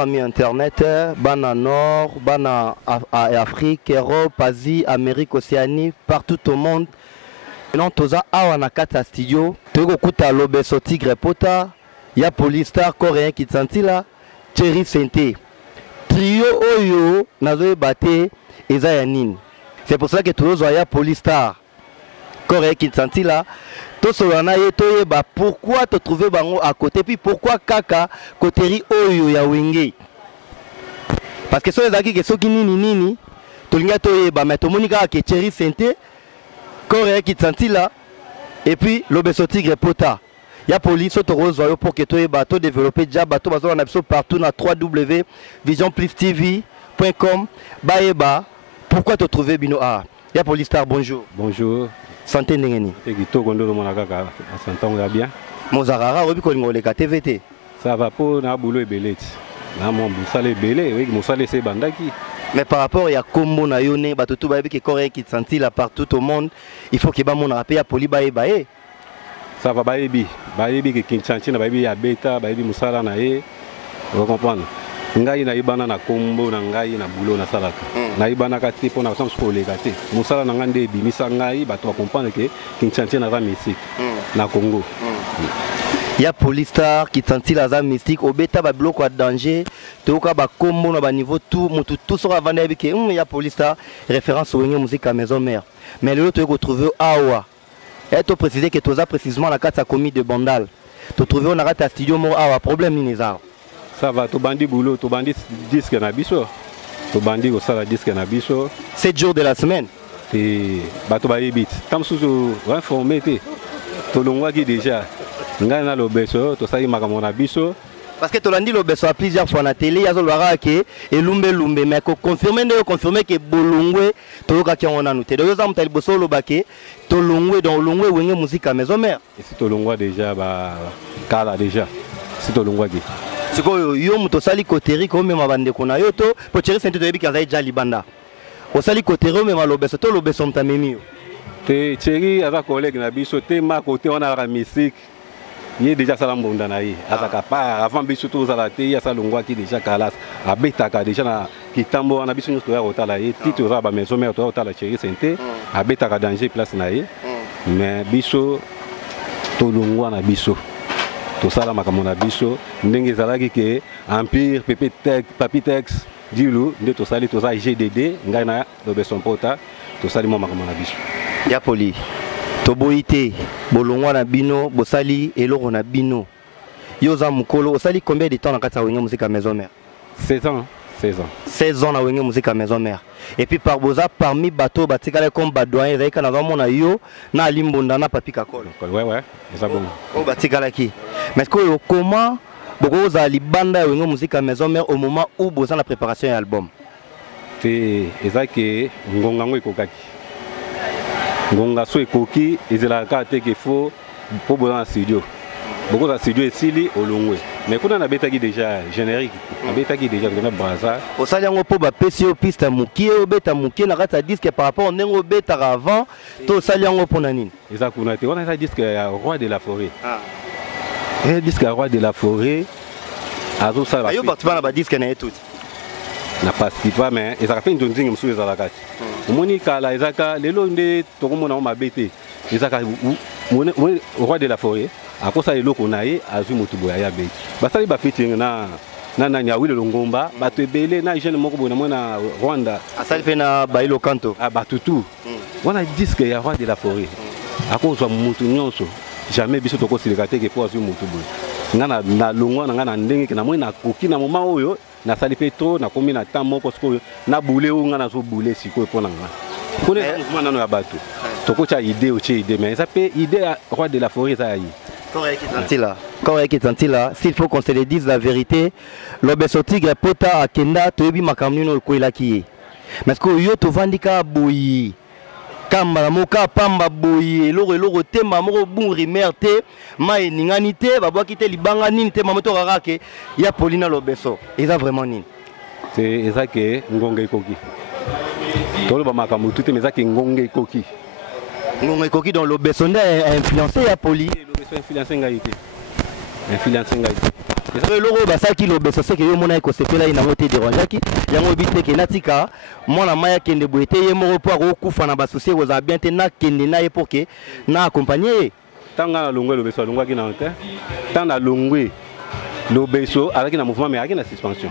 chers amis internet, bana Nord, bana Afrique, Europe, Asie, Amérique, Océanie, partout au monde. Maintenant, toza awa na kata studio, togo kuta Lobeso Tigre Pota, ya Polystar coréen qui sentila, Thierry Sente. Trio oyo nazo bate eza ya nini. C'est pour ça que tozo ya Polystar coréen qui sentila. Tout cela pourquoi te trouver bango à côté puis pourquoi kaka koteri oyo ya wenge. Parce que ceux qui sont nini to linga toye ba mais to monika ke Thierry Sente Corée qui senti là et puis Lobeso Tigre Pota. Ya police to rezo pour que toye ba to développer déjà bateau bazo na biso partout na www.visionplustv.com ba pourquoi te trouver bino a. Ya Polystar bonjour. Bonjour. Santé ndengeni. Mozarara obi ko ngoleka TVT. Ça va pour na boulot belé. Na mon bousale belé, oui, mosale se bandaki. Mais par rapport à combo na yone batutu ba bi ke Corée qui senti là partout au monde, il faut que ba mon rappel ya poli ba e. Ça va ba ebi ke Kinshasa na ba ebi ya beta, ba ebi mosala na e. Vous comprenez? Ngai na ibana na kombo na ngai na boulot na salaka. Na ibana ka te pona sans koleka te. Mosala na ngande bimisa ngai ba to comprendre que Kinshasa na va mystique na Congo. Ya Polystar qui senti la za mystique au beta ba bloc à danger, to ka ba kombo na ba niveau tout mutu tout sera vendre avec ya Polystar référence au musique à maison mère. Mais le autre que trouver awa. Et to préciser que toza précisément la carte commis de Bandal. To trouver on a rata studio mo awa problème ni nezar. Ça va, tu bandi boulot, tu bandi disque na biso. Tu bandi au sala disque na biso. 7 jours de la semaine. Et bato ba ebit. Tam sous informé te. To longwa ki déjà. Nga na Lobeso, to sai makamona biso. Parce que tu l'as dit Lobeso a plusieurs fois na télé, ya zo lwara ke lumbe mais ko confirmer que bolongwe to ka ki on a noté. Donc ça mtali boso lobake to longwe dans longwe wenge musique à maison mère. Et si to longwa déjà ba kala déjà. Si to longwa ki. Siko yo muto sali koteri ko mema bande kona yo to po Thierry Sente to yebi ka za libanda. O sali koteri mema Lobeso to Lobeso mtamemi yo. Te Thierry ava collègue na biso te ma côté on a la musique. Il déjà ça mbonda na yi. Ataka pa avant biso to za la te ya salongwa ki déjà kalas. Abetaka déjà na kitambo na biso to ya otala yi. Tito za ba maison mère to otala Thierry Sente. Abetaka danger place na yi. Mais biso to longwa na biso. Tout ça là makamona biso ndenge zalaki ke empire papitex dilu nde to sali to za GDD ngai na Lobeso Pota to sali mo makamona biso ya poli to boité bolongwa na bino bosali eloko na bino yoza mukolo osali combien de temps na kata wenge musique à maison mère 16 ans 16 ans na wenge musique à maison mère et puis par boza parmi bateau batikala comme badoyen zaika na mona yo na limbonda na papi kakolo ouais ça bon o batikala ki mais comment vous avez libanda wenge musique à maison mère au moment où vous avez la préparation de l'album? C'est que ngonga ngo ekokaki. Ngonga so ekoki ezela ka te ke fo pour boza na studio. Beaucoup de studio esili olongwe. Mais kuna na betaki déjà générique. Na betaki déjà na braza. Au sali ngo po ba PCO piste mukie o beta mukie na kata disque par rapport ndengo beta avant to sali ngo pona nini? Eza kuna te on a disque roi de la forêt. Et disque roi de la forêt. Azo ça va. Yo participa na disque na tout. Na participa mais ezaka pe ndonzinga msu ezala kati. Omoni kala ezaka lelo nde tokomona o mabete. Ezaka roi de la forêt. Akosa eloko na ye azu mutuboya ya beti. Basali ba featuring na nani awile longomba bato ebele na jeune moko bona mona Rwanda. Asali pe na bailo kanto. Batutu. Wana disque ya roi de la forêt. Akozwa mutu nyonso. Jamais biso toko silikate ke po azu mutuboya. Ngana na longwa na ngana ndenge ke na mwe na koki na moment oyo na sali petro na komi na temps moko siko na boule o ngana zo boule siko pona ngana. Kone mouvement nano ya bato. Toko cha idée o che idée mais ça peut idée roi de la forêt ça yi. Corée qui est senti là, s'il faut qu'on se le dise la vérité, Lobeso Tigre Pota akenda toyebi makamni no koila ki. Mais que yo to vandika boyi. Kamba moka pamba boyi eloko tema moko bungri merte mai ningani te babwa kite libanga nini te mamoto rarake ya Polina Lobeso. Eza vraiment nini? C'est eza ke ngonga ikoki. Tolo ba makambo tout mais eza ke ngonga ikoki. Ngonga ikoki dans Lobeso nda influencé ya Poli. Influencé ngai te. loko basaki lobeso seke yo mona ko sepela ina moté dérangeaki yango bité ke natika mona maya kende boité ye moko po akufa na basouci ko za bien te na kende na ye poke na accompagner tanga na longwe lobeso longwaki na hotel tanga longwe lobeso avec na mouvement mais avec na suspension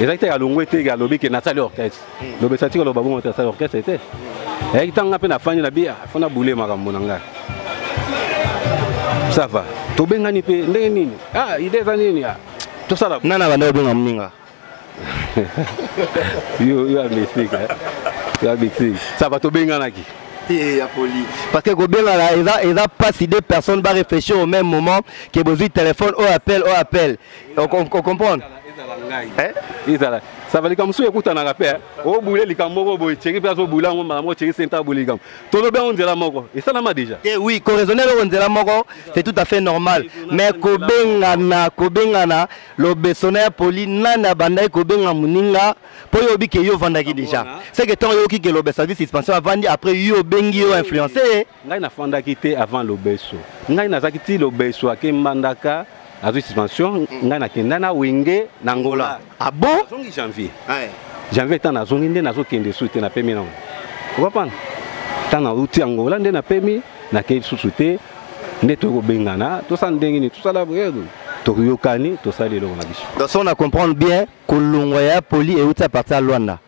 exactement longwe te ga lobi ke na salle orchestre lobeso tiko lo babongo ta salle orchestre était et tanga pe na fani na bia fona boule makambo na ngai ça va to bengani pe ndenge nini idée za nini to sala nana banda benga mninga yo amesika yo amesika ça va to bengana ki ya poli parce que gobenga là il a pas si deux personnes va réfléchir au même moment que besoin téléphone au appel on comprend Izala ça va les comme sous écoute na rappel au boulé les kamoko boy chéri place au boulé on m'a chéri senta boulé comme tout le bien on dirait moko et ça l'a déjà oui corraisonner on dirait moko c'est tout à fait normal mais kobenga na lo besonnaire poli nana banda kobenga muninga po yo bike yo vandaki déjà c'est que tant yo ki ke lo service suspension avant après yo bengi yo influencer ngai na fandaki te avant lo beso ngai na zakiti lo beso akembandaka azwi suspension ngai nakenda na wenge na Angola ah bon zongi janvier tant na zongi nde nazokende su te na pemi na kopana tant na uti Angola nde na pemi na ke susu te nde tokobengana tosala ndenge ni tosala bwedo toyokani tosala eloko na biso donc on a comprendre bien kolongwa ya poli et uti à partir à Luanda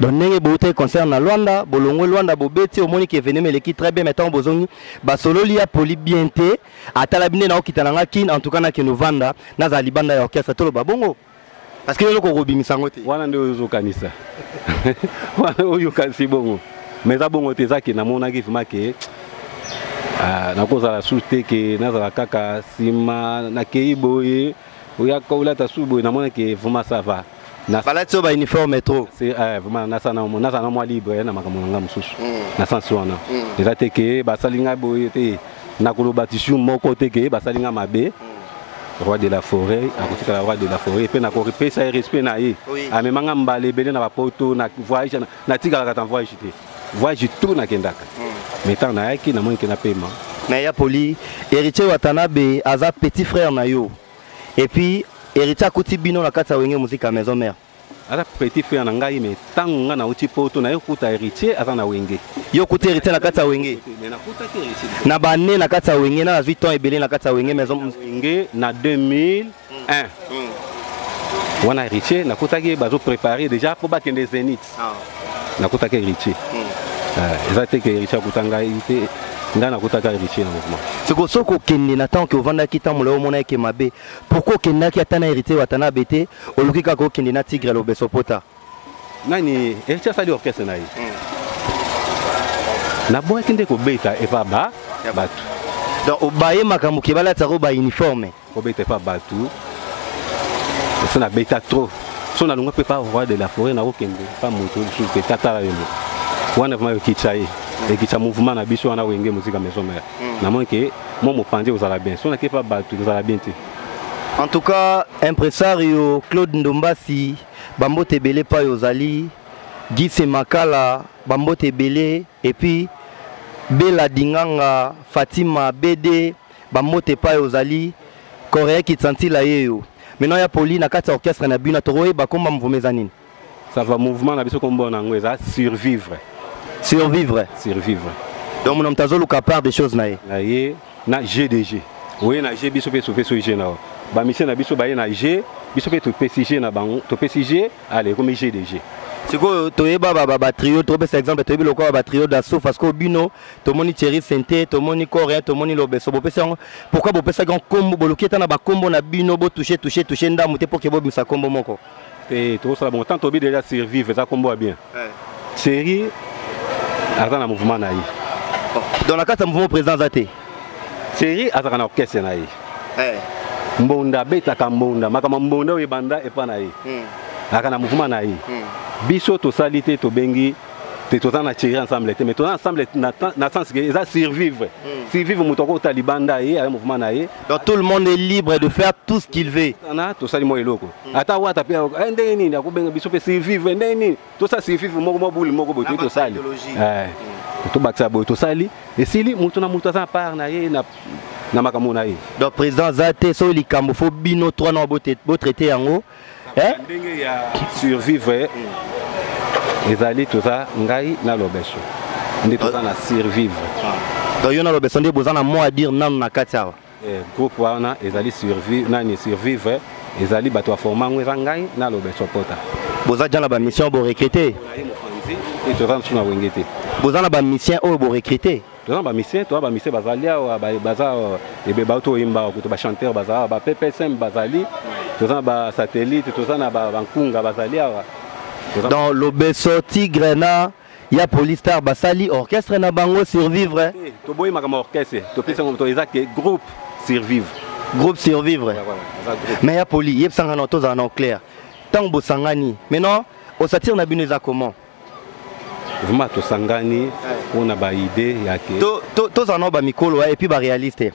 donc ndenge boute concerne na Luanda bolongo Luanda bobeti omoni ke veneme l'équipe très bien mettons bozongi basololi ya poli bien te atala bine na okitana nga kin en tout cas na ke novanda na za libanda ya orchestre tolo babongo parce que loko robimisa ngote wana nde ozokanisa wana oyokanisi bongo mais za bongo te zaki na mona ki fimake na kozala sute ke nazala kaka sima na keiboye oya koula ta subo na mona ke vraiment ça va balati ba uniforme trop c'est vraiment na moi libre na makambo nga mususu na sens wana déjà te ke basalinga boye te na koloba tissu moko te ke basalinga mabe roi de la forêt akotika la roi de la forêt pe na ko repesa respect na ye amemanga mbale bele na bapoto na voyage na tika la voyage te voyage tout na kendaka mais tant na yaki na moni ke na paiement mais ya poli héritier Watanabe aza petit frère na yo et puis héritier akuti bino na kata wenge musique à maison mère ala petit frère na ngai mais tant nga na uti poto na yo kuta héritier aza na wenge yo kuta héritier na kata wenge mais na kuta ke héritier na bane na kata wenge na 8 ans ebele na kata wenge maison wenge na 2001 wana héritier na kuta ke bazo préparer déjà pour bakende Zénith na kuta ke héritier ezate ke héritier kutanga ite ndana kutaka héritier na mouvement soko soko kende na tant que ovanda kita molo mona ke mabe pourquoi kenda ki atana héritier Watanabe te olukika ko kende na tigre lo besopota nani héritier sali orchestre na yi na boy kende ko beta e pa ba batu donc obaye makambo ke bala tsaro ba uniforme ko beta pa batu ça na beta trop son na lunga pe pa roi de la forêt na ko kende pa moto sur que tata yo wana vraiment kichaye et qui a mouvement na biso wana wenge musique à maison mère na manque moi mo pande aux ala bien so na ke pas batu aux ala bien te en tout cas impresario Claude Ndombasi bambote belé pa yozali Guy Semakala bambote belé et puis Bella Dinganga Fatima BD bambote pa yozali Korea qui senti la yeyo maintenant ya poli na kata orchestre na bina toroye bakomba mvumeza nini ça va mouvement na biso kombo na ngweza survivre donc mon amtazolo capable des choses naé na GDG oui na G biso pe so G na ba mission na biso ba na G biso pe to PCG na bango to PCG allez comme GDG c'est quoi toyeba ba trio to par exemple toyebi lokwa ba trio d'assaut parce que bino to moni Thierry Senté to moni Coréen to moni Lobeso bo pesa pourquoi bo pesa grand combo bo loketa na ba combo na bino bo toucher ndamu te pour que bo misa combo moko et tout ça bon tant to bi déjà survivre ça combo bien série dans le mouvement naï. Dans la carte de mouvement président Zate. Série à un orchestre naï. Mbonda beta kambonda makamambonda we banda et pas naï. À un mouvement naï. Biso to salité to bengi te to na tirer ensemble mais to ensemble na sens que ça survivre. Survivre mutoko talibanda et un mouvement naï. Donc tout le monde est libre de faire tout ce qu'il veut. Na to sali mo eloko. Ata wata pe ndeni na ko benga biso pe survivre ndeni to ça survivre moko buli moko boto to sali. To baksa boto sali et sili mutu na mutu za par na ye na na makambo na ye. Donc président Zate so likambo fo bino 3 ans bo traité yango. Ndenge ya survivre ezali toza ngai na lobeso. Ndi toza na survivre. Donc yo na lobeso ndi bozana mot à dire nanu na kati awa. Groupe wana ezali survivre ezali bato ya formango eza ngai na lobeso pota. Boza déjà na ba mission bo recruter. Et toza msuna wengete. Boza na ba mission o bo recruter. Toza ba mission bazali awa baza ebe bato imba ko ba chanteur baza ba PPSM bazali. Toza ba satellite toza na ba nkunga bazali awa. Dans lobeso tigre na ya Polystar basali orchestre na bango survivre. To boy makama orchestre to pesa to ezake groupe survivre. Groupe survivre. Mais ya poli yeb sanga na toza na clair. Tant bo sangani. Maintenant au satire na bino eza comment? Vraiment to sangani on a ba idée yake. To za no ba mikolo et puis ba réaliste.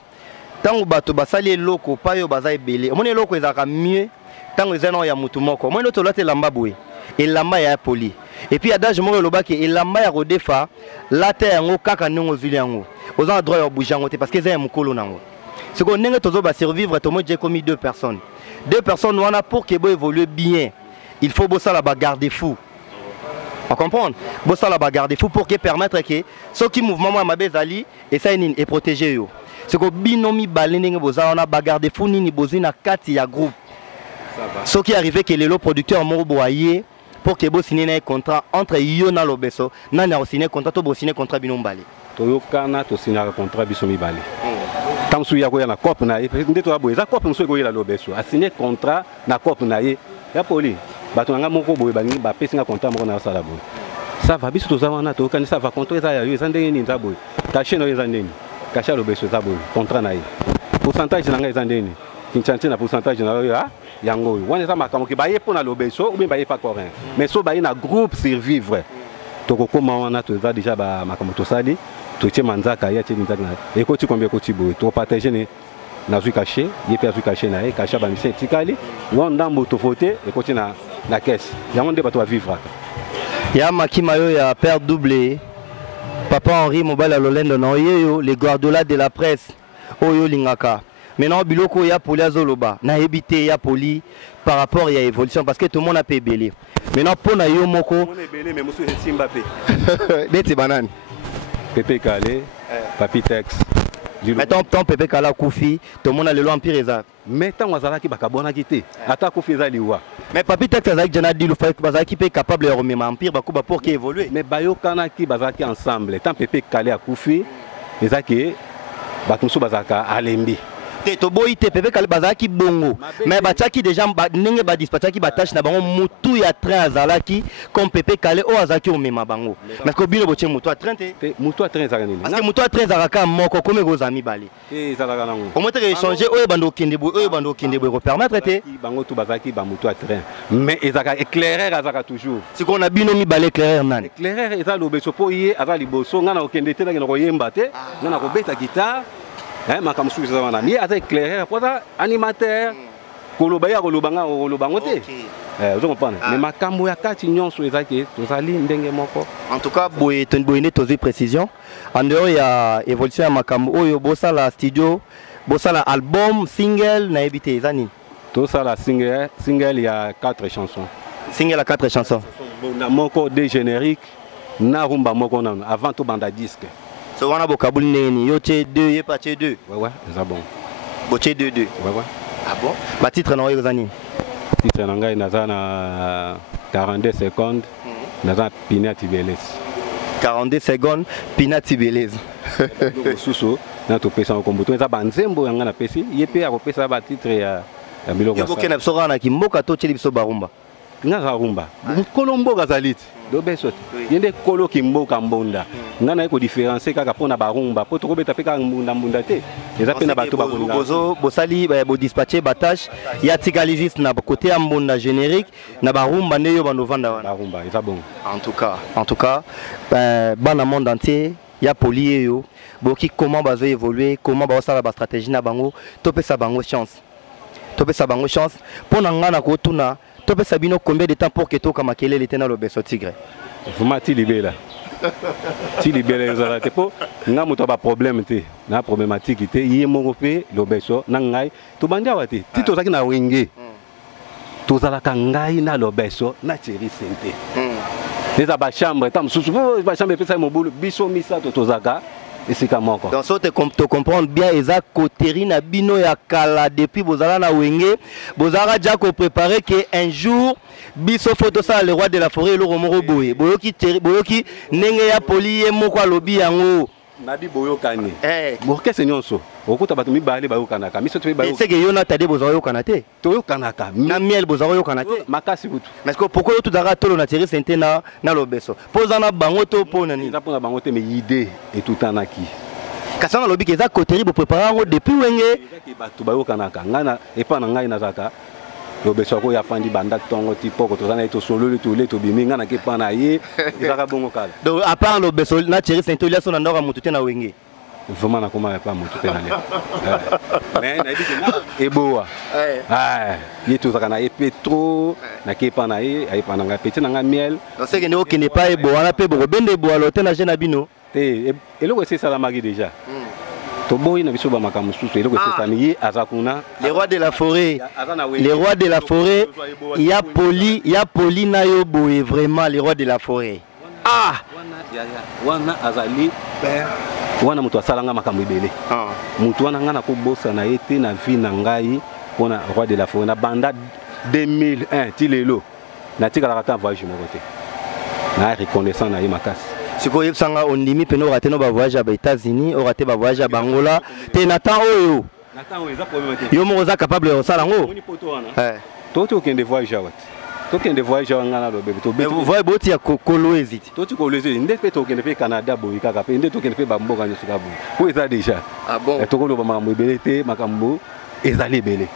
Tant bato basali loko pa yo baza ebele. Omoni loko ezaka mieux tant ezana ya mutu moko. Moi no to lote lamba boye. Et lamba ya poli. Et puis adage moko lobaki et lamba ya rodefa la terre yango kaka nongo zuli yango. Oza droit ya bouger yango te parce que eza ya mukolo nango. Ce qu'on nenge tozo ba survivre to mo j'ai commis 2 personnes. 2 personnes wana pour que bo évolue bien. Il faut bosser la bagarre fou. On comprend? Bosser la bagarre fou pour que permettre que ceux qui mouvement ma bezali et ça et protéger yo. Ce que binomi balendenge boza on a bagarre fou nini bozina kati ya groupe. Ce qui arrivé que les lots producteurs mo boyer pour que bo signer un contrat entre yo na lobeso na na signer contrat to bo signer contrat binombali. To yokana to signer contrat biso mibali. Tant sou ya ko ya na cop na ye nde to aboza cop nso ko ya lobeso a signer contrat na cop na ye ya poli bato nga moko boye balingi ba pesinga contrat moko na sala boye. Ça va biso to za wana to kanisa va contrat eza ya yo eza ndenge ni nzaboye. Caché no eza ndenge. Caché lobeso za boye contrat na ye. Pourcentage na nga eza ndenge. Kinchanti na pourcentage na yo yango wana eza makambo ke baye pona lobeso ou bien baye pas coréen. Mais so baye na groupe survivre. To ko koma wana to eza déjà ba makambo to sali. To tie manzaka ya tie nzaka na. Et ko ti combien ko ti boye. To partager ne na zui caché, ye pe zui caché na e caché ba mission tikali. Wanda moto voter et ko ti na caisse. Yango nde bato va vivre. Ya makima yo ya père doublé. Papa Henri Mobala Lolendo na yo les Guardiola de la presse. Oyo lingaka. Maintenant biloko ya poli azoloba na ebité ya poli par rapport à l'évolution parce que tout le monde a payé belé. Maintenant pour na yo moko on est belé mais monsieur Simba pe. Dete banane. Pepe Calé, Papi Tex. Maintenant tant Pepe Kala Koufi, tout le monde a le empire eza. Mais tant wazala ki bakabona kité. Ata Koufi za liwa. Mais Papi Tex azaki jana dit le fait que bazaki pe capable de remettre empire bakuba pour qu'il évolue. Mais bayo kana ki bazaki ensemble. Tant Pepe Calé a Koufi, ezaki batumso bazaka alembi. To boy te pepe kale bazaki bongo mais bataki déjà ndenge ba dispatchaki batache na bango mutu ya train azalaki comme pepe kale o azaki o mema bango parce que bino boche mutu a train te mutu a train ezaka nini parce que mutu a train ezaka moko comme gozami bali ezalaka nango au moins te échanger oyo bando kende boy oyo bando kende boy ko permettre te bango tu bazaki ba mutu a train mais ezaka éclaireur azaka toujours si qu'on a bino mi balé éclaireur nani éclaireur eza lobeso po ye eza liboso ngana okende te na ko yemba te ngana ko beta guitare. Makambo sou wana ni ata éclaireur poza animateur koloba ya kolobanga kolobango te vous comprenez mais makambo ya kati nyonso ezaki tozali ndenge moko en tout cas boye ne tozi précision en dehors ya évolution ya makambo oyo bosa la studio bosa la album single na ebité ezani to ça la single il y a 4 chansons single à 4 chansons na moko des génériques na rumba moko na avant to banda disque. So wana bokabuli neni yo che 2 ye pa che 2 ouais c'est bon bo che 2 ouais ah bon ba titre na yo zani titre na ngai naza na 42 secondes naza Pina Tibelez 42 secondes Pina Tibelez susu na to pesa ko mbuto eza banzembo yanga na pesi ye pe akopesa ba titre ya biloko ya bokena biso na kimboka to cheli biso barumba nga rumba kolombo gazalite do beso yende kolo kimboka mbonda ngana eko différencier kaka pona barumba po to kobeta pe ka mbunda te eza pe na bato babonda bozo bosali bo dispatcher batache ya tigaliziste na côté ya mbunda générique na barumba neyo bando vanda wana barumba eza bon en tout cas bana monde entier ya poli yo boki comment bazo évoluer comment ba sala ba stratégie na bango to pesa bango chance pona ngana ko tuna to pesa bino combien de temps pour que to kama kelele tena lobeso tigre Fumati libela ti libele ezala te po nga moto ba problème te na problématique te ye moko pe lobeso na ngai to bandi awa te ti tozaki na wenge tozalaka ngai na lobeso na Thierry Sente eza ba chambre tam susu ba chambre pesa mobulu biso misato tozaka esika moko donc so te comprendre bien eza coterie na bino ya kala depuis bozala na wenge bozala déjà ko préparer que un jour biso photo ça le roi de la forêt le romoro boye boyoki ndenge ya poli ye moko alobi yango nadi boyokani borkese nyonso okuta bato mibale bayokanaka miso te bayo c'est que yona tade bozala yokana te toyokanaka na miel bozala yokana te makasi butu parce que pourquoi tout dara tolo na Thierry Sente na lobeso posana bango to pona ni eza pona bango te mais idée et tout anaki kasana lobi ke za coterie bo préparer ngo depuis wenge ezaki bato bayokanaka ngana epa na ngai nazaka lobeso ko ya fandi banda tongo tipoko tozana to solo to le to bimi ngana ke pa na ye ezaka bongo kala donc à part lobeso na Thierry Sente il y a son ndora mutu te na wenge vraiment na koma pas mutu te na le mais na dit que na eboa ye to zaka na e petro na ke pa na ye ay pa na nga petit na nga miel donc c'est que ne okene pas eboa na pe bo bende eboa lote na jeune abino te eloko c'est ça la magi déjà toboyi na biso ba makambo susu eloko c'est ça ni azakuna les rois de la forêt il y a poli na yo boye vraiment les rois de la forêt wana azali wana mutu asalanga makambo ebele mutu wana nga na kobosa na ye te na vie na ngai mpona roi de la forêt na banda 2001 ti lelo natikalaka ta voyage moko te na reconnaissant na ye makasi sikoyo yebisanga ondimi pene orate no bavoyage ya ba-États-Unis orate bavoyage ya bangola te na temps oyo yo moko oza capable ya kosala yango toti okende voyage awa te tokende voyage awa nga na lobebe voye boti ya kolo eziti toti kolo eziti nde mpe tokende mpe Canada boye kaka mpe nde tokende mpe bamboka nyonso ka boye po eza déjà tokoloba makambo ebele te makambo ezali ebele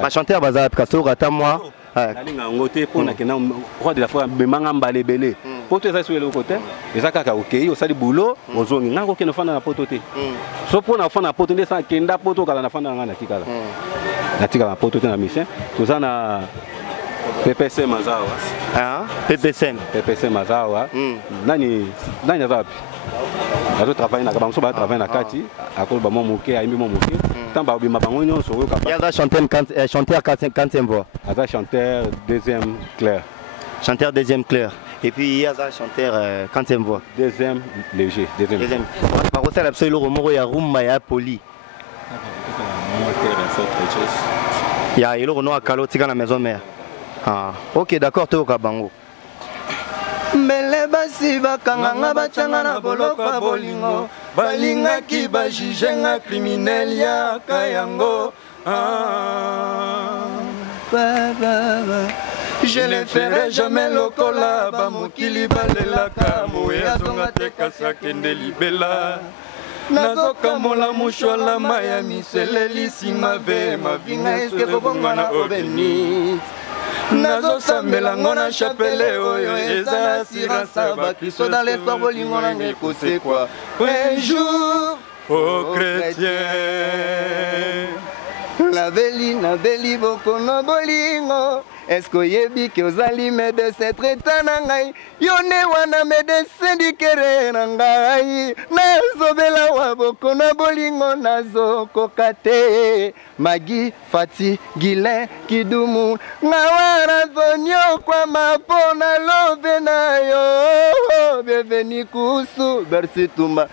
bachanteur bazala kasi orata mwa nalinga yango te mpo nakenda roi de la forêt memanga mbala ebele po to eza so eloko te eza kaka okei osali bulo ozongi nga kokende ofanda na poto te so mpo na ofanda na poto nde sakenda poto okala na fanda na nga natikala na poto te na mission toza na PPC Mazawa PPC Mazawa nani aza wapi azo travailler na bango so ba travailler na kati akoloba mo moke ayimbi mo moke tamba obima bango nyonso oyo kapa yaza chanteur 4e voix aza chanteur 2e clair et puis yaza chanteur 4e voix 2e léger 2e bakosala biso eloko moko ya rumba ya poli ya eloko no akala otika na maison mère ok d'accord toyoka bango mbele basi bakanganga batianga na boloko ya bolingo balingaki bajugenga criminel yaka yango je ne ferai jamais lokola bamokili balelaka moye azonga te kasi akende libela nazokamola mushwalama ya miseleli nsima ve mavinga eske kobongwana obeni nazosambela ngo na chapele oyo eza assurance bakristo dans l'espoir bolingo nanga ekosekwa un jour faux chrétien nabeli bokono bolingo eske oyebi ke ozali médecin traitant na ngai yo nde wana médecin dikere na ngai nazobela wa bokono bolingo nazokoka te Magi, Fati, Guilin, Kidumu Ngawara zonyo kwa mapona love na yo Bienvenue kusu Bersi tumba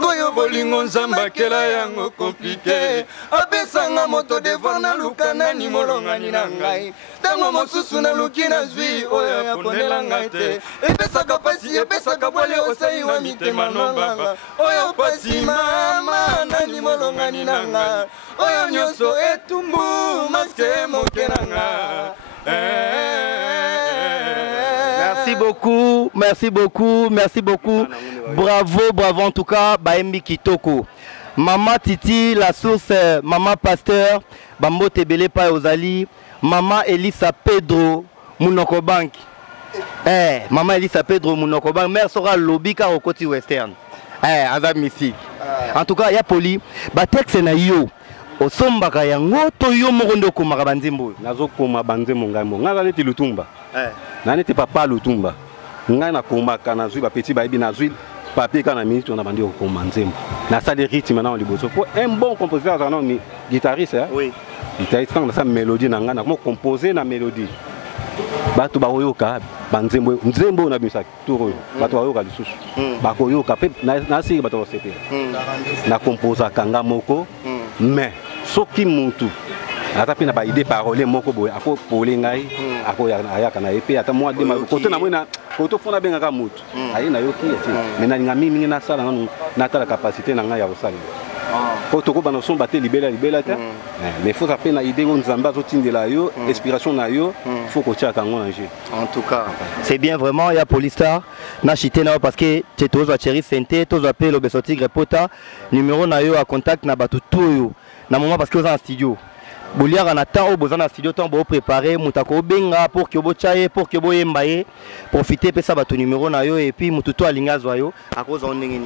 Koyo bolingo nzamba kela yango komplike Abesanga moto devoir na luka nani molongani na ngai Tango mosusu na luki na zwi oyo ya ponela ngai te Epesaka pasi, epesaka bwale osai wa mitema nonganga Oyo pasi mama nani molongani na ngai Oyo nyoso etumbu maske mokenanga. Merci beaucoup. Bravo en tout cas, Baembi Kitoko. Maman Titi, la source, Maman Pasteur, Bambo Tebele Pa Ozali, Maman Elisa Pedro, Munoko Bank. Maman Elisa Pedro, Munoko Bank, mère sera Lobika au côté western. Azab Missy. En tout cas, il y a poli. Batex na yo. Osombaka yango to yo moko ndo komaka banzembo nazokoma banzembo ngambo ngala neti lutumba neti papa lutumba ngai na komaka na zui ba petit bayibi na zui papier kana minute on a bandi ko manzembo na ça les rythmes na liboso pour un bon compositeur ça non guitariste hein oui guitariste na sa mélodie na ngana comment composer na mélodie bato ba oyoka banzembo nzembo na bisa turo bato oyoka lisusu ba koyoka pe na siki bato sepe na composer kanga moko mais soki mutu ata pe na ba idée parole moko boy ako pole ngai ako ayaka na epe ata moi de ma kote na mona koto fona benga mutu ayi na yoki eti mais na ngami mingi na sala na ta la capacité na ngai ya osala koto ko bana son baté libela ta mais faut ça pe na idée on nzamba zo tindela yo inspiration na yo faut ko tia kango na jeu. En tout cas c'est bien vraiment il y a Polystar na chité na parce que tu tozo chéri senté tozo appel Lobeso Tigre Pota numéro na yo à contact na batu tout na moment parce que vous en studio Boliar en attend au besoin en studio temps pour préparer mutako benga pour que bochaye pour que boyembaye profiter pe ça batu numéro na yo et puis mututo alinga zoyo à cause on ngeni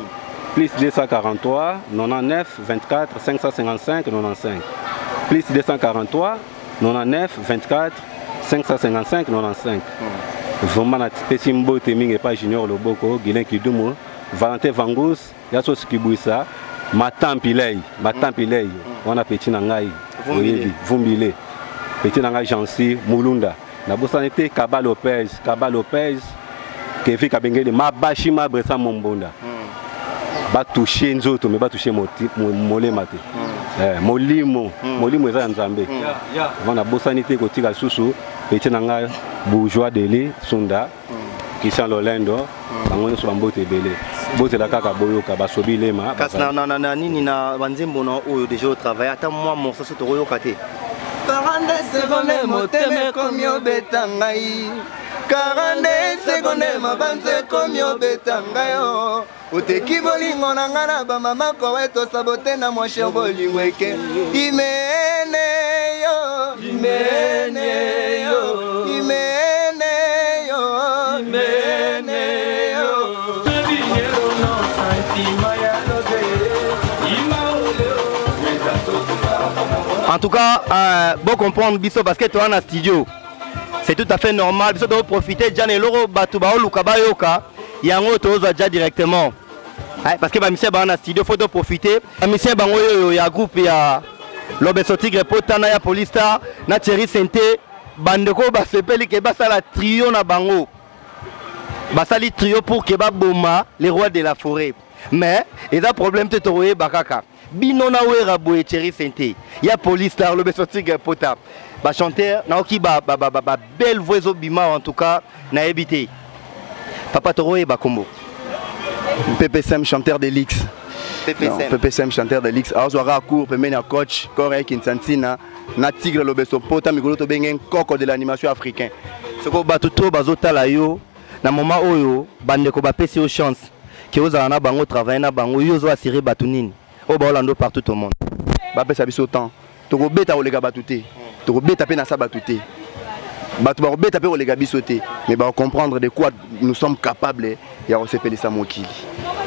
plus 243 99 24 555 95 plus 243 99 24 555 95 vraiment na petit mbote mingi pas junior loboko Guilin Kidumo Valentin Vangous yaso skibouisa Matampilei on a petit na ngai Vumbile petit na ngai Jansi Mulunda na bosanité Kaba Lopez Kevin Kabengele Mabashi Mabresa Mombonda ba toucher nzoto mais ba toucher molema te molimo eza nzambe vana bosanité kotika susu petit na ngai bourgeois deli Sunda Christian Lolendo bango so bambote belé botela kaka boyoka basobi lema kasi na nini na banzembo na oyo déjà au travail ata moi morceau so toyoka te 42 secondes moteme komi obeta ngai 42 secondes mabanze komi obeta ngai o oteki bolingo na nga na bamama kowe tosabote na mwasher bolingo eke imene yo imene yo imene yo imene yo en tout cas bon comprendre biso parce que tu es en studio c'est tout à fait normal biso doit profiter déjà ne loro batu ba oluka ba yoka yango tozo déjà directement parce que ba monsieur ba na studio faut profiter ba monsieur bango yo ya groupe ya Lobeso Tigre Pota na ya Polystar na Thierry Senté bandeko ba sepeli ke ba sala trio na bango ba sali trio pour que ba boma les rois de la forêt mais il y a problème te toroye bakaka bino na wera boye Thierry Senté ya Polystar Lobeso Tigre Pota ba chanteur na oki ba belle voix au bima en tout cas na ebité papa toroye ba kombo PPSM chanteur de l'X PPSM chanteur de l'X azwara à court pemeni à coach Corée Kinsantina na Tigre Lobeso Pota mikolo to bengen koko de l'animation africain soko batuto bazotala yo na moment oyo bandeko ba pesi au chance ki ozala na bango travailler na bango yo zo assurer batu nini o ba olando partout au monde ba pesa biso temps to beta olega batuté to beta pe na sa batuté batu ba beta pe olega biso te mais ba comprendre de quoi nous sommes capables ya osepeli sa mokili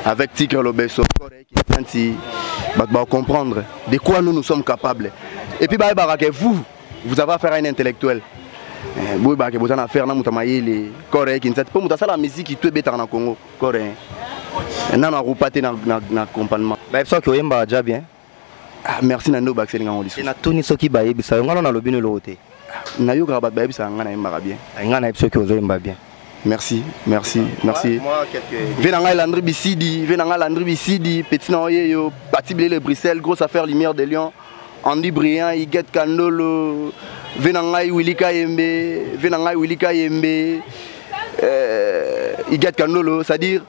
avec Tigre Lobeso Corée qui va comprendre de quoi nous sommes capables et puis bah vous avez affaire à un intellectuel vous avez affaire à un Corée qui ne peut pas la musique qui est bête en Congo Corée non on pas na accompagnement bah ça que yemba déjà bien merci Nando Baxel ngamo liso na tuni soki ba yebisa ngana na lobino lote na yo garaba ba yebisa ngana yemba bien ngana yebisa que ozo yemba bien. Merci. Moi, quelques... Venanga Landry Bissidi, Petit Noyeyo, Patiblé le Bruxelles, grosse affaire Lumière de Lyon, Andy Briand, Iguet Kandolo, Venanga Willika Yembe, Iguet Kandolo, c'est-à-dire,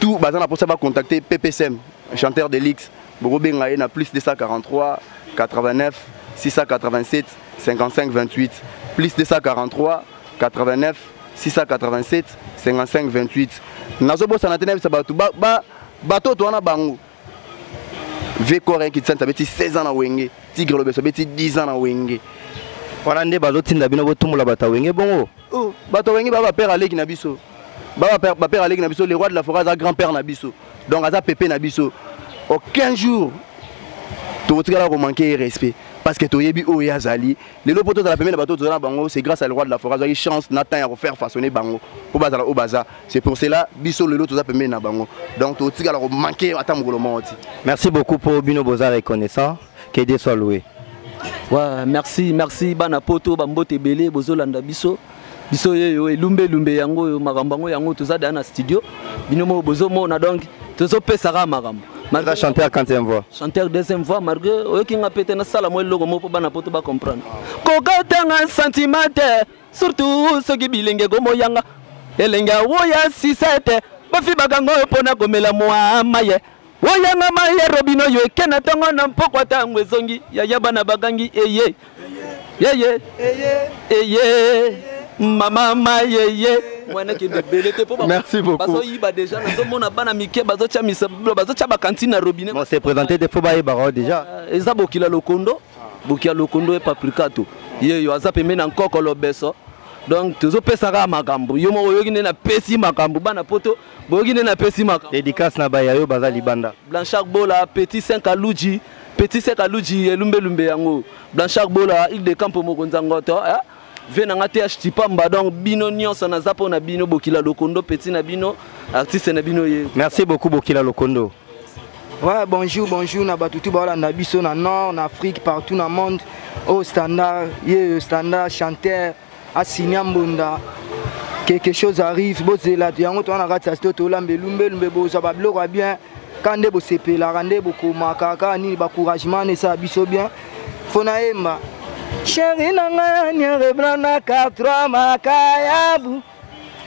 tout, Bazana pour ça va contacter PPSM, chanteur de l'X, Borobenga na plus 243, 89, 687, 55, 28, plus 243, 89 687 55 28 nazo bossa na teneb sabatu bato to na bango ve Corée qui tsanta beti 16 ans na wenge Tigre Lobeso beti 10 ans na wenge wana nde bazotinda bino botumula bata wenge bongo oh bato wenge ba père aleki na biso ba père aleki na biso le roi de la forêt a grand-père na biso donc aza pépé na biso au 15 jours totikala ko manquer respect parce que toyebi o yazali les lopoto de la première bateau de bango c'est grâce à le roi de la forêt il chance n'attend à refaire façonner bango pour bazala au baza c'est pour cela biso le lot to zapemé na bango donc totikala ko manquer atamukolo moti. Merci beaucoup pour Bino Boza reconnaissant que Dieu soit loué. Ouais, merci bana poto bambote belé bozolanda biso biso yeyo lumbe yango makambango yango tozada na studio binomo bozomona donc tozopesaka makambo. Malgré chanteur quatrième voix. Chanteur deuxième voix, malgré qui n'a pété na sala moi logo mo bana poto ba comprendre. Kokatanga sentimental, surtout ce qui bilenge gomo yanga. Elenga woya 67, bafi bagango pona komela moi maye. Woyanga maye robino yo kena tongo na mpoko tangwe zongi ya bana bagangi eye. Eye. Mama maye. Merci beaucoup. On s'est présenté des fois déjà. Eza bokila lokondo est paprikato. Yo azape mena nkoko lobeso. Donc tozo pesaka makambo. Yo mo yogine na pesi makambo bana poto, boyogine na pesi makambo. Dédicace na baya yo baza libanda. Blanchard Bola, petit 5 aluji, lumbe yango. Blanchard Bola, il de campo mokonza ngoto, venanga TH Tipamba donc bino nyonso na zapo na bino bokila lokondo petit na bino artiste na bino ye. Merci beaucoup bokila lokondo. Ouais, bonjour na batutu ba na biso na nord en Afrique partout dans le monde au standard chanteur à Sinyambonda quelque chose arrive bozela yango to na kati sto to lambe lumbe boza ba bloko bien quand de bo sepela rande boko makaka ni ba encouragement ne sa biso bien fona emba chéri nanga nyere blana 4 makayabu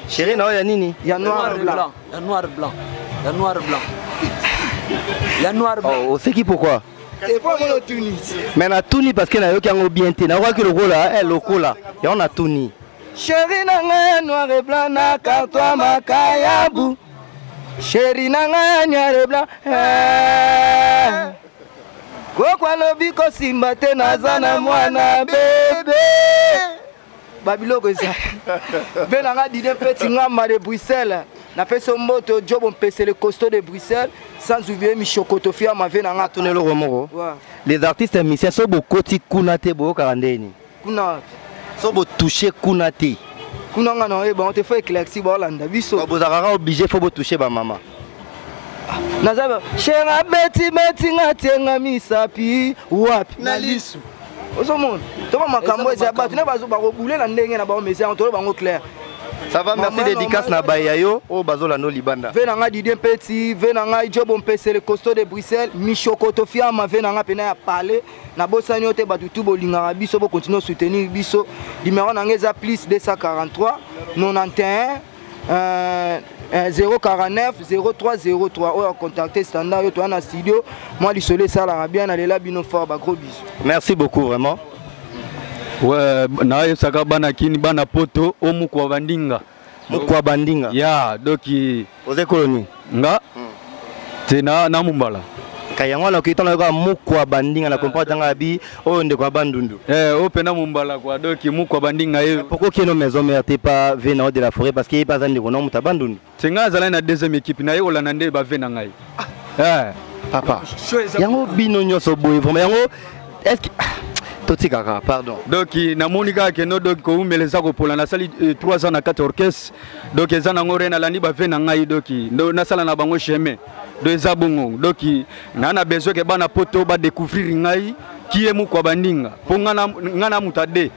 chéri na ya nini ya noir blanc oh c'est qui pourquoi c'est pas mon Tunis mais na Tunis parce que na yo kango bien te na kwa ki lokola lokola ya on a Tunis chéri nanga noir blanc na 4 makayabu chéri nanga nyere blanc Kwa lobi ko simba te nazana mwana bébé Babyloko ça Benanga dîner petit ngamba de Bruxelles na peso moto job on pèse le costaud de Bruxelles sans oublier Michokoto fia ma venanga tourner le romoro les artistes musiciens so bokoti kunate bo karandeni kuna so bo toucher kunate kuna ngana e ba on te fait éclairci ba landa biso bozakaka obligé faut bo toucher ba maman Nazaba chéra beti ngatenga misapi wapi na lisu osomona to makambo eza batu na bazo ba kobule na ndenge na ba message to bango clair ça va merci dédicace na bayayo o bazola no libanda venanga Didier Petit venanga job on pèse le costaud de Bruxelles Michokoto fiama venanga pena ya parler na bosani ote batu tu bolinga biso bo continuer soutenir biso numéro nanga eza plus 243 91 049 0303 ou contacter standard yo to na studio moi li solé ça la bien aller là bino fort ba gros bisous. Merci beaucoup vraiment. Ouais na yo saka bana kini bana poto o mukwa bandinga. Mukwa bandinga. Ya doki oze koloni. Nga. Tena na mumbala. Kayango na kitana ko mukwa bandinga na comprendre nga bi o nde kwa bandundu. O pena mumbala kwa doki mukwa bandinga yo. Pourquoi kino maison mais t'es pas venant de la forêt parce qu'il pas andi ko na muta bandundu. Tenga zala na deuxième équipe na yo la nande ba vena ngai. Papa. Yango bino nyoso boy vraiment yango est-ce que Totikaka, pardon. Donc, na monika ke no donc ko umeleza ko pola na sali 3 ans na 4 orchestre. Donc ezana ngore na landi ba vena ngai doki. No na sala na bango chemin. Do ezabongo. Donc na besoin ke bana poto ba découvrir ngai qui est mukwa bandinga. Po ngana mutade.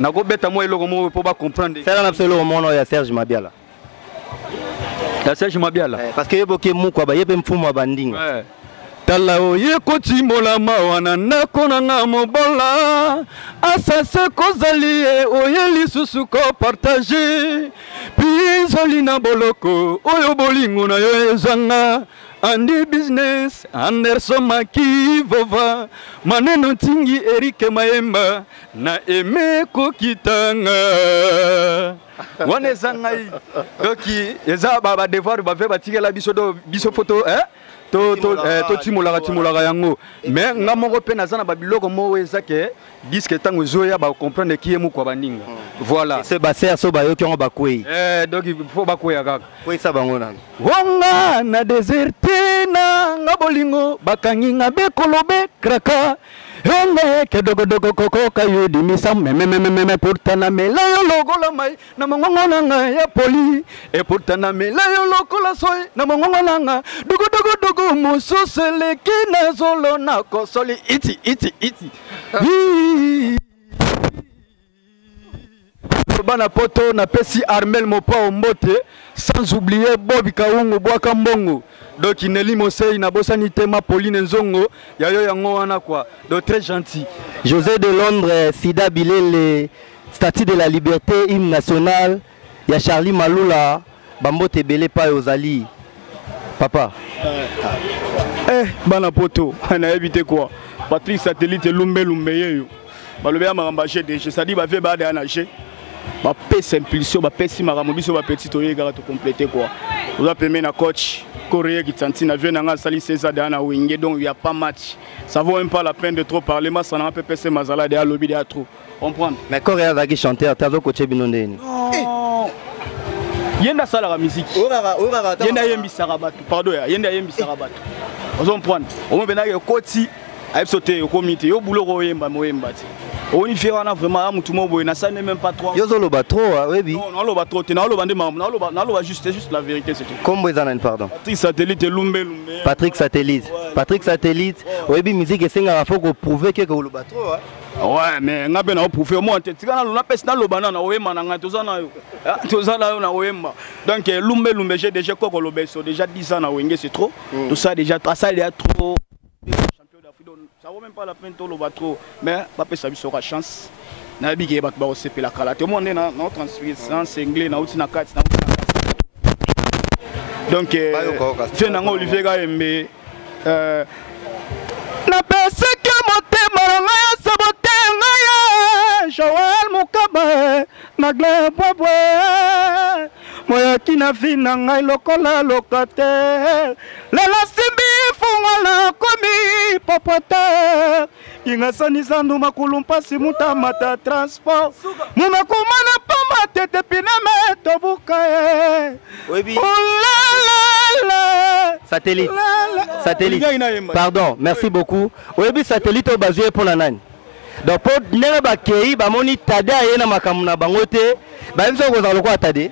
Na ko beta mo eloko mo po ba comprendre. C'est là absolument mon ya Serge Mabiala. La Serge Mabiala. Parce que yeboke mukwa ba yebe mfumo bandinga. Ouais. Tala oye koti mola mawana na konanga mobola asase kozali oye lisusu ko partager pizoli na boloko oyo bolingo na yo ezanga andi business Anderson Makivova maneno tingi Eric Mayemba na eme kokitanga wane zangai doki eza baba devoir ba fe batikela biso photo to timolaka yango mais nga moko pe nazana ba biloko mo ezake disque tango zoya ba comprendre qui est mukwa bandinga voilà c'est basser so ba yo ki on ba kwei donc il faut ba kwei kaka kwei sa bango nana wonga na déserté na nga bolingo bakangi nga bekolobe kraka ene kedogodogo koko kayo dimisa mememememe pourtant na mela yo lokola mai na mongongo na nga ya poli et pourtant na mela yo lokola soy na mongongo na nga dugodogodogo mususele kina zolo na kosoli iti bana poto na pesi Armel Mopa Ombote sans oublier Bobby Kaungu Bwaka Mbongo donc Nelly Mosei na bosani tema Pauline Nzongo yayo yango wana quoi donc très gentil. José de Londres Sida Bilele statue de la liberté hymne national ya Charlie Malula Bambote Belé pa ozali papa bana poto na éviter quoi Patrick Satellite lumbe yeyo balobe ya maramba GDG ça dit ba fait ba na G ba pèse impulsion ba pèse marambo biso ba petit toye gara to compléter quoi vous appelez na coach Corée qui tantina vient na sali César na wingé donc il y a pas match ça vaut même pas la peine de trop parler mais ça n'a pas pèse mazala de lobby de trop comprendre mais Corée a qui chanter tazo coach binondeni yenda sala la musique yenda yembi sarabatu pardon yenda yembi sarabatu vous comprendre on me benage koti a sauté au comité au boulot royemba moyemba on y fait vraiment mutu mobo na ça n'est même pas trop yo zolo ba trop oui non lo ba trop na lo bande mam na lo ba juste la vérité c'est tout comme ezana pardon Patrick Satellite lumbe Patrick Satellite oui musique esenga faut ko prouver que lo ba trop ouais mais ngabe na prouver moi tika na lo na pesi na lo bana na oyemba na nga tozana yo na oyemba donc lumbe j'ai déjà koko lo beso déjà 10 ans na wenge c'est trop tout ça déjà ça il y a trop. Ça vaut même pas la peine de le battre, mais pas ça biso chance. Na bigi bat ba osepe la kala. Tout le monde na transcription anglais na uti na carte na donc fait na Olivier Gaembe na pese que motema na sabotenga ya Joël Mukaba na glebwe moya kina fina ngai lokola lokate la simbi fungola komi popote inga sanisa nduma kulumpasi mutamata transport muna kumana pama tete piname tobukae Satellite pardon merci beaucoup oyebi satellite o basé pour la nani donc pour nele ba kei ba moni tada yena makamuna bangote ba nzo ko zalo ko tade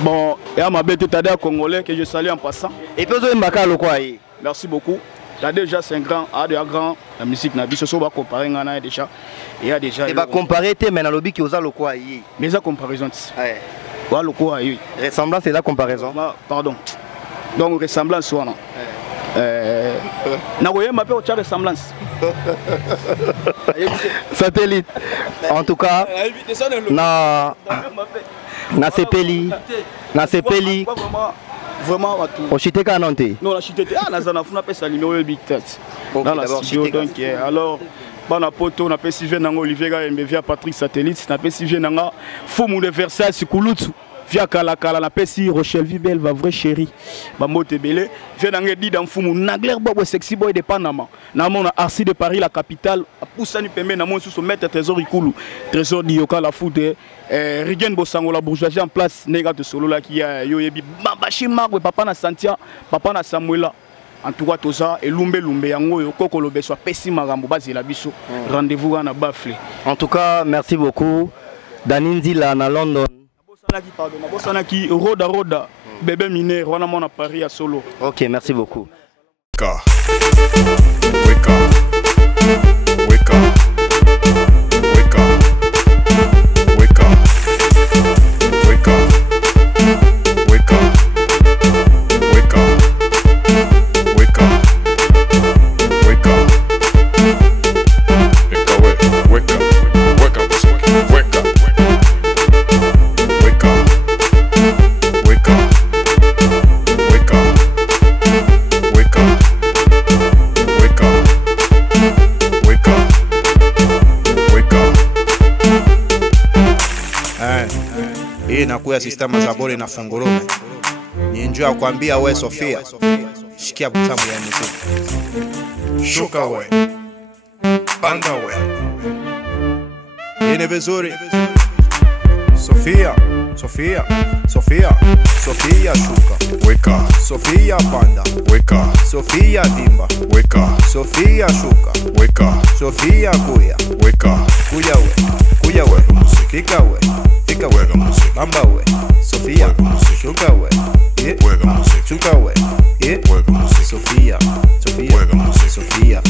bon et à ma bête tada congolais que je salue en passant et puis zo mbaka lo quoi merci beaucoup là déjà c'est un grand la musique na biso so ba comparer ngana déjà il y a déjà et ba comparer te mais na lobi ki ozalo quoi mais ça comparaison ouais wa lo quoi ressemblance c'est la comparaison pardon donc ressemblance wana na koyemba pe o tcha ressemblance Satellite en tout cas na sepeli vraiment on chité kanonté non la chité na zana funa pe sa numéro big tête dans la studio donc alors bana poto na pe Sylvain nanga Olivier Gaembe via Patrick Satellite na pe Sylvain nanga Fumu de Versailles Kulutu via kala na pesi Rochelle Vibel va vrai chéri ba mote belé via nanga di dans Fumu Nagler bobo sexy boy de Panama na mona Arci de Paris la capitale poussani pembe na mon sous maître trésor ikulu trésor di yoka la foot Rigen Bosango la bourgeoisie en place nega de solo la qui a yo yebi babashi magwe papa na Santia papa na Samuela en tout cas tout ça et lumbe yango yo koko lo beso pesi magambo bazela biso rendez-vous na bafle en tout cas merci beaucoup Daninzi la na London Bosanaki roda bébé mineur wana mona Paris à solo. OK merci beaucoup nakuya sistema za bore na fungurome ni njoo kuambia wewe Sofia shikia butamu ya muziki shuka we panda we ine vizuri Sofia Sofia, Sofia, Sofia shuka, weka. Sofia panda, weka. Sofia timba, weka. Sofia shuka, weka. Sofia kuya, weka. Kuya we, fika we, fika we, bamba we. Sofia, shuka we, yeah. Shuka we, yeah. Sofia, Sofia, Sofia.